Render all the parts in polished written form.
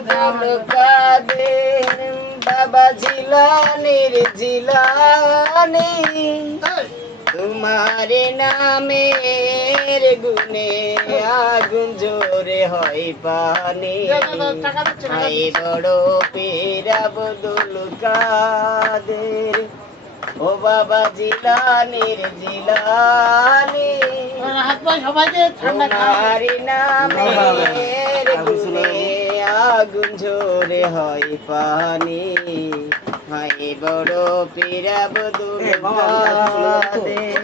বদল কাদের বাবা জিলানির জিলানি তোমার নামের গুণে আগুন জোরে হয় পানি হাই বড় পীর আব্দুল কাদের ও বাবা জিলানির জিলানি তোমার নামের গুণে আগুন ঝরে হয় পানি হাই বড় পীর আব্দুল কাদের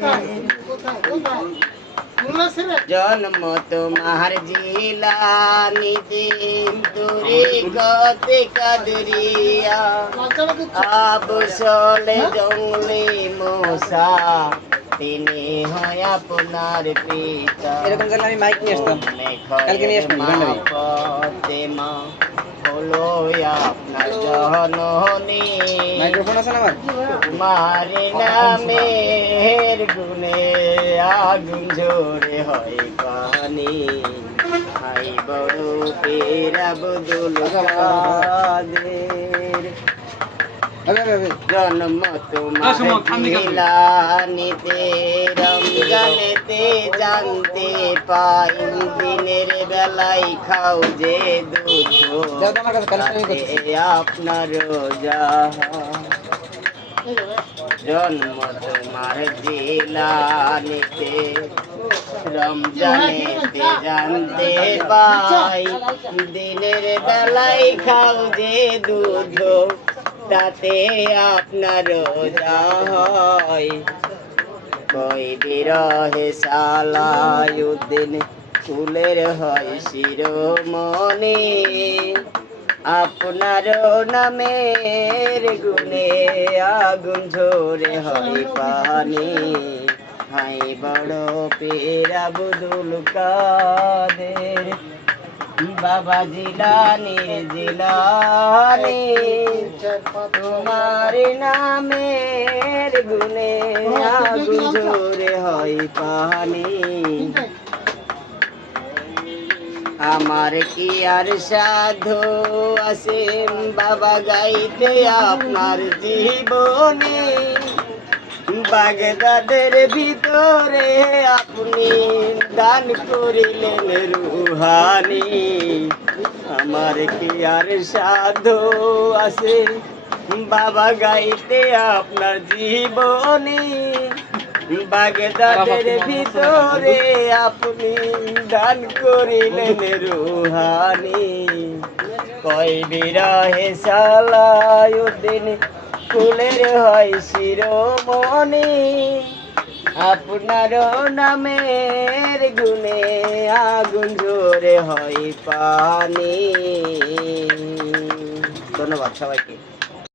জন্ম তোমার জিলানি দিন তুরি গতে কাদরিয়া আবসলে জঙ্গলি মশা তিনি হয় আপনার পিতা এরকম গেলে আমি মাইক নিয়ে আসতাম কালকে নিয়ে আসবো মা হলো আপনার জননী মাইক্রোফোন আছে না আমার তোমার নামের গুণে আগুন ঝরে হয় পানি হাই বড় পীর আব্দুল কাদের জন্ম তোমার জিলানিতে রমজানেতে জানতে পাই দিনের বেলায় খাও যে দুধ আপনার জন্ম তোমার জিলানিতে রমজানেতে জানতে পাই দিনের বেলায় খাও যে দুধ তাতে আপনার হয় কই বিরহে সালাউদ্দিন ফুলের হয় শিরোমণি আপনার নামের গুণে আগুন ঝরে হয় পানি হাই বড় পীর আব্দুল কাদের বাবা জিলানির জিলানি তোমার নামের গুণে আগুন ঝরে হয় পানি আমার কি আর সাধু আছে বাবা গাইতে আপনার জীবনে বাগদাদের ভিতরে আপনি দান করিলেন রুহানি আমার কি আর সাধু আছে বাবা গাইতে আপনার জীবনে বাগদাদের ভিতরে আপনি দান করিলেন রুহানি কয় বিরহে সালাউদ্দিন ফুলের হয় শিরোমণি আপনার নামের গুণে আগুন ঝরে হয় পানি ধন্যবাদ সবাইকে।